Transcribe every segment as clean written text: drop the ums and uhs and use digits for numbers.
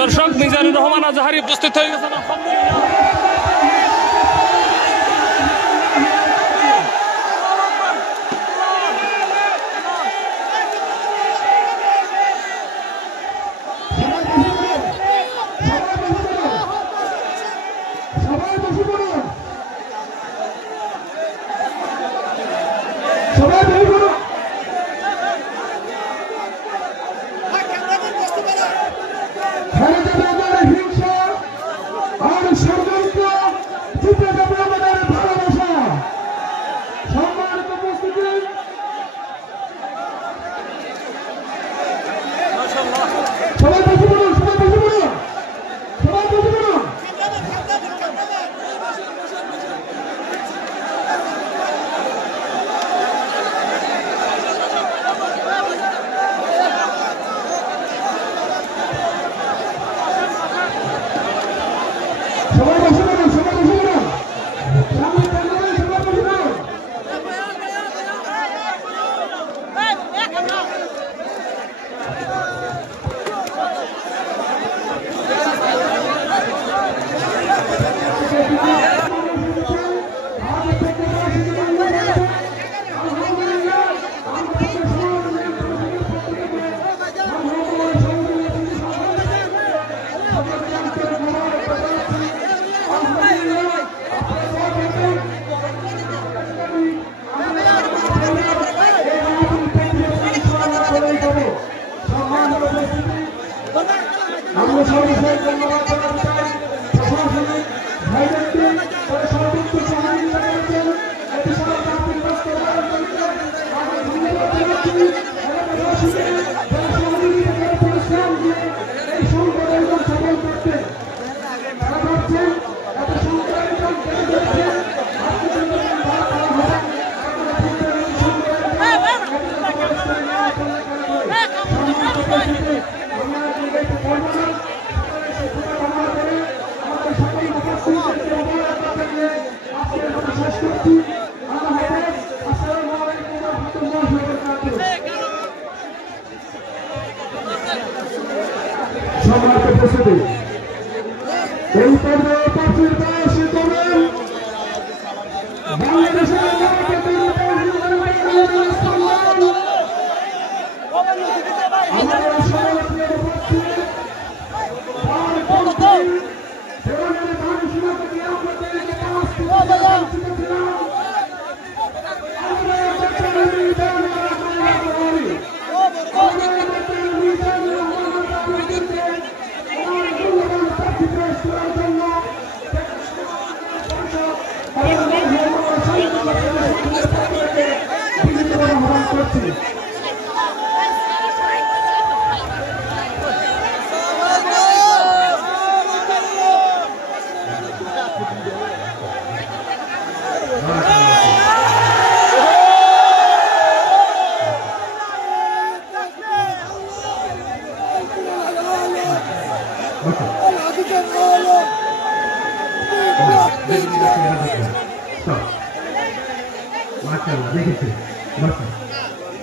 দর্শক মিজানুর রহমান আজহারি উপস্থিত হয়ে গেছেন।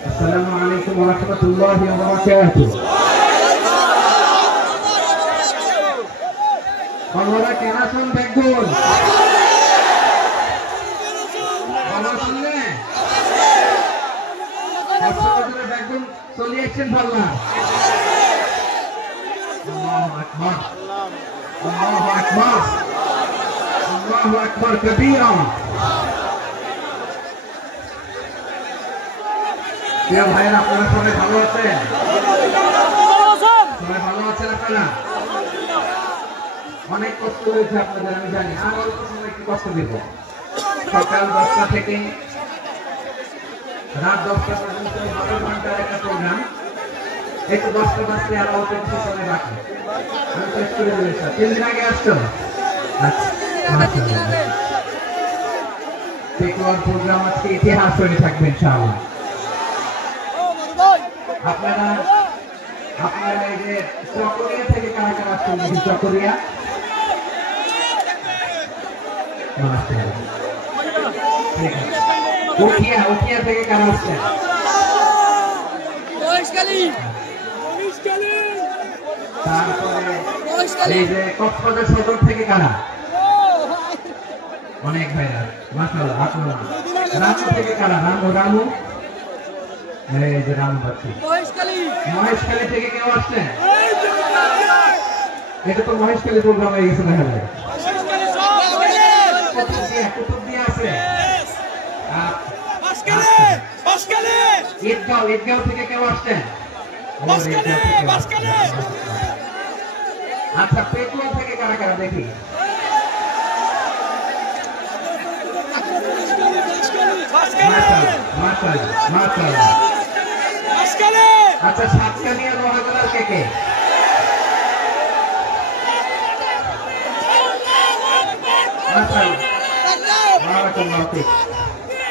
Assalamualaikum warahmatullahi wabarakatuh. Bangora kenasun begun. Bangora sunne. Bangora begun solution balla. Allahu Akbar. Allahu Akbar. Allahu Akbar kabira. প্রিয় ভাইয়েরা, আপনারা সবাই ভালো আছেন? সবাই ভালো আছেন আপনারা? অনেক কষ্ট হয়েছে আপনাদের, আমি জানি। আর অল্প সময় একটু কষ্ট দিব। সকাল 10টা থেকে রাত 10টা পর্যন্ত 12 ঘন্টার একটা প্রোগ্রাম। একটু 10টা বাজতে আর অল্প কিছু সময় বাকি। আমি শেষ করে দিয়েছি। 3 দিন আগে আসছো? আচ্ছা, পেকুয়ার প্রোগ্রাম আজকে ইতিহাস হয়ে থাকবে ইনশাআল্লাহ। আপনারা এই যে চকরিয়া থেকে কারা কারা আসছেন? চকরিয়া উঠিয়া থেকে কারা আসছেন? তারপরে এই যে কক্সবাজার সদর থেকে কারা? অনেক ভাইরা মাশাআল্লাহ। আপনারা রামু থেকে কারা? রামু এই যে রামু বাচ্চা। মহেশখালী থেকে কেউ আসছেন? এটা তো মহেশখালী প্রোগ্রাম হয়ে গেছে দেখা যায়। কুতুবদিয়া আছে। ঈদগাঁও থেকে কেউ আসছেন? আচ্ছা, পেটুয়া থেকে কারা কারা দেখি? আচ্ছা, সাতকানিয়া লোহাগড়ার কে কে?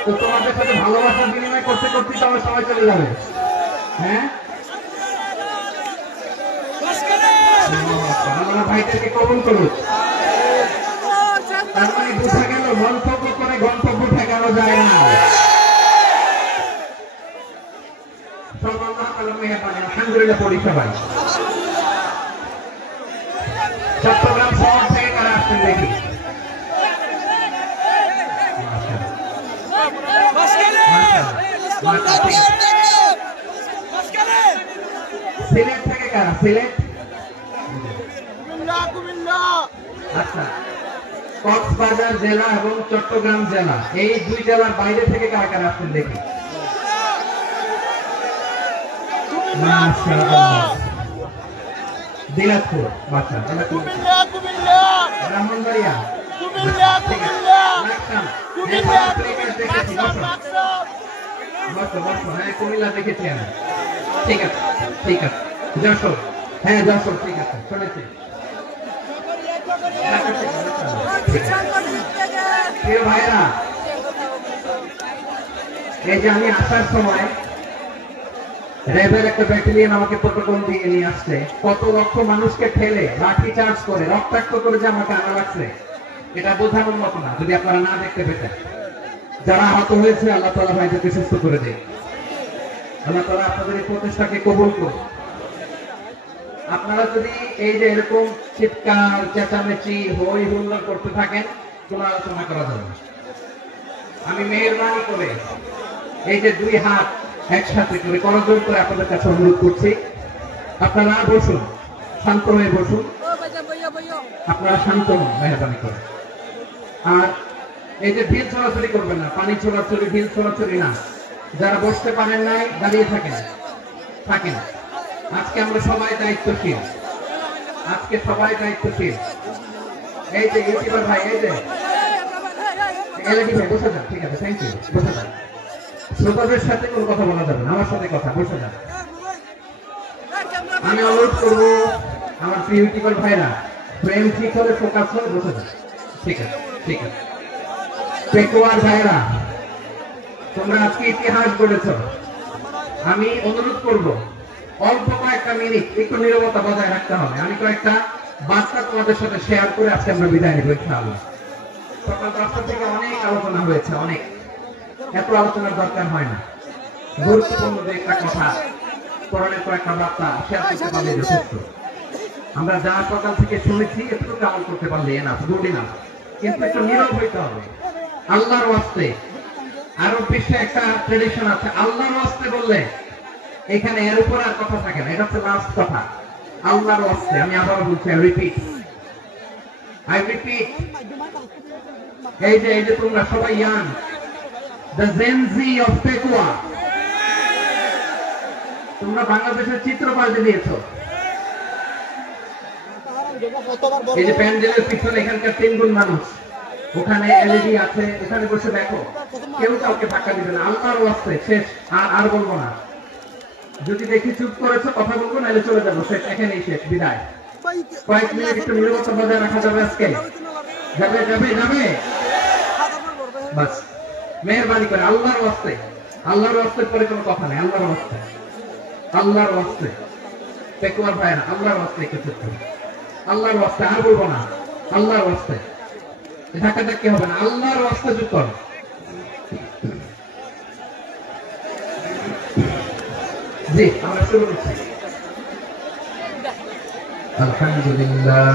তো তোমাদের সাথে ভালোবাসার বিনিময় করতে করতে তো আমার সময় চলে যাবে। হ্যাঁ, আমার ভাইদেরকে কবুল করুন। তার মানে বোঝা গেল মন্তব্য করে গন্তব্য ঠেকানো যায় না। আলহামদুলিল্লাহ পড়ি সবাই। চট্টগ্রাম শহর থেকে কারা আসছেন দেখি? সিলেট থেকে কারা? সিলেট, আচ্ছা। কক্সবাজার জেলা এবং চট্টগ্রাম জেলা, এই দুই জেলার বাইরে থেকে কারা কারা আসছেন দেখি? দিনাজপুর, ব্রাহ্মণবাড়িয়া, কুমিল্লা দেখেছি আমি। ঠিক আছে, ঠিক আছে। যশোর, হ্যাঁ যশোর, ঠিক আছে, শুনেছি। প্রিয় ভাইরা, এই যে আমি আসার সময় র্যাবের একটা ব্যাটালিয়ন আমাকে প্রোটোকল দিয়ে নিয়ে আসছে। কত লক্ষ মানুষকে ঠেলে লাঠি চার্জ করে রক্তাক্ত করে যে আমাকে আনা লাগছে, এটা বোঝানোর মতো না যদি আপনারা না দেখতে পেতেন। যারা আহত হয়েছে আল্লাহ তাআলা ভাইদেরকে সুস্থ করে দেয়। আল্লাহ তাআলা আপনাদের এই প্রচেষ্টাকে কবুল করুন। আপনারা যদি এই যে এরকম চিৎকার চেঁচামেচি হই হুল্লোড় করতে থাকেন, কোনো আলোচনা করা যাবে না। আমি মেহেরবানি করে এই যে দুই হাত একসাথে করে করজোর করে আপনাদের কাছে অনুরোধ করছি, আপনারা বসুন, শান্ত হয়ে বসুন। আপনারা শান্ত হন মেহেরবানি করে। আর এই যে ভিল ছড়াছড়ি করবেন না, পানি ছড়াছড়ি, ভিল ছড়াছড়ি না। যারা বসতে পারেন নাই দাঁড়িয়ে থাকেন। আজকে আমরা সবাই দায়িত্বশীল, আজকে সবাই দায়িত্বশীল। এই যে ইউটিউবার ভাই, এই যে এলইডি ভাই, বসে যান। ঠিক আছে, থ্যাংক ইউ, বসে যান। শ্রোতাদের সাথে কোনো কথা বলা যাবে না, আমার সাথে কথা, বসে যান। আমি অনুরোধ করবো আমার প্রিয় ইউটিউবার ভাইরা, ফ্রেম ঠিক হলে ফোকাস হলে বসে যান। ঠিক আছে, ঠিক আছে। পেকুয়ার ভাইরা, তোমরা আজকে ইতিহাস গড়েছ। আমি অনুরোধ করব অল্প কয়েকটা মিনিট একটু নীরবতা বজায় রাখতে হবে। আমি কয়েকটা বার্তা তোমাদের সাথে শেয়ার করে আজকে আমরা বিদায় নেব ইনশাআল্লাহ। সকাল 10টা থেকে অনেক আলোচনা হয়েছে, অনেক, এত আলোচনার দরকার হয় না। গুরুত্বপূর্ণ যে একটা কথা, কোরআনের কয়েকটা বার্তা শেয়ার করতে পারলে যথেষ্ট। আমরা যা সকাল থেকে শুনেছি একটু আমল করতে পারলে না, গুড না, কিন্তু একটু নীরব হইতে হবে। আল্লাহর ওয়াস্তে, আরব বিশ্বে একটা ট্রেডিশন আছে, আল্লাহর ওয়াস্তে বললে এখানে এর উপর আর কথা থাকে না, এটা হচ্ছে লাস্ট কথা। আল্লাহর ওয়াস্তে, আমি আবার বলছি, আই রিপিট, এই যে তোমরা সবাই young, the Gen Z of Pekua, তোমরা বাংলাদেশের চিত্র পাল্টে দিয়েছো। এই যে প্যান্ডেলের পিছনে এখানকার 3 গুণ মানুষ, ওখানে এলইডি আছে, ওখানে বসে দেখো, কেউ কাউকে ধাক্কা দিবে না। আল্লাহর ওয়াস্তে শেষ, আর বলবো না। যদি দেখি চুপ করেছো, কথা বলবো, নাহলে চলে যাবো, শেষ, এখানেই শেষ, বিদায়। কয়েক মিনিট একটু নীরবতা বজায় রাখা যাবে আজকে? যাবে যাবে যাবে, বাস। মেহেরবানি করে আল্লাহর ওয়াস্তে, আল্লাহর ওয়াস্তের পরে কোনো কথা নেই, আল্লাহর ওয়াস্তে, আল্লাহর ওয়াস্তে। পেকুয়ার ভাইরা, আল্লাহর ওয়াস্তে একটু চুপ করো, আল্লাহর ওয়াস্তে, আর বলবো না, আল্লাহর ওয়াস্তে। ধাক্কাধাক্কি হবে না, আল্লাহর ওয়াস্তে চুপ করো। জি, আমরা শুরু করছি। আলহামদুলিল্লাহ।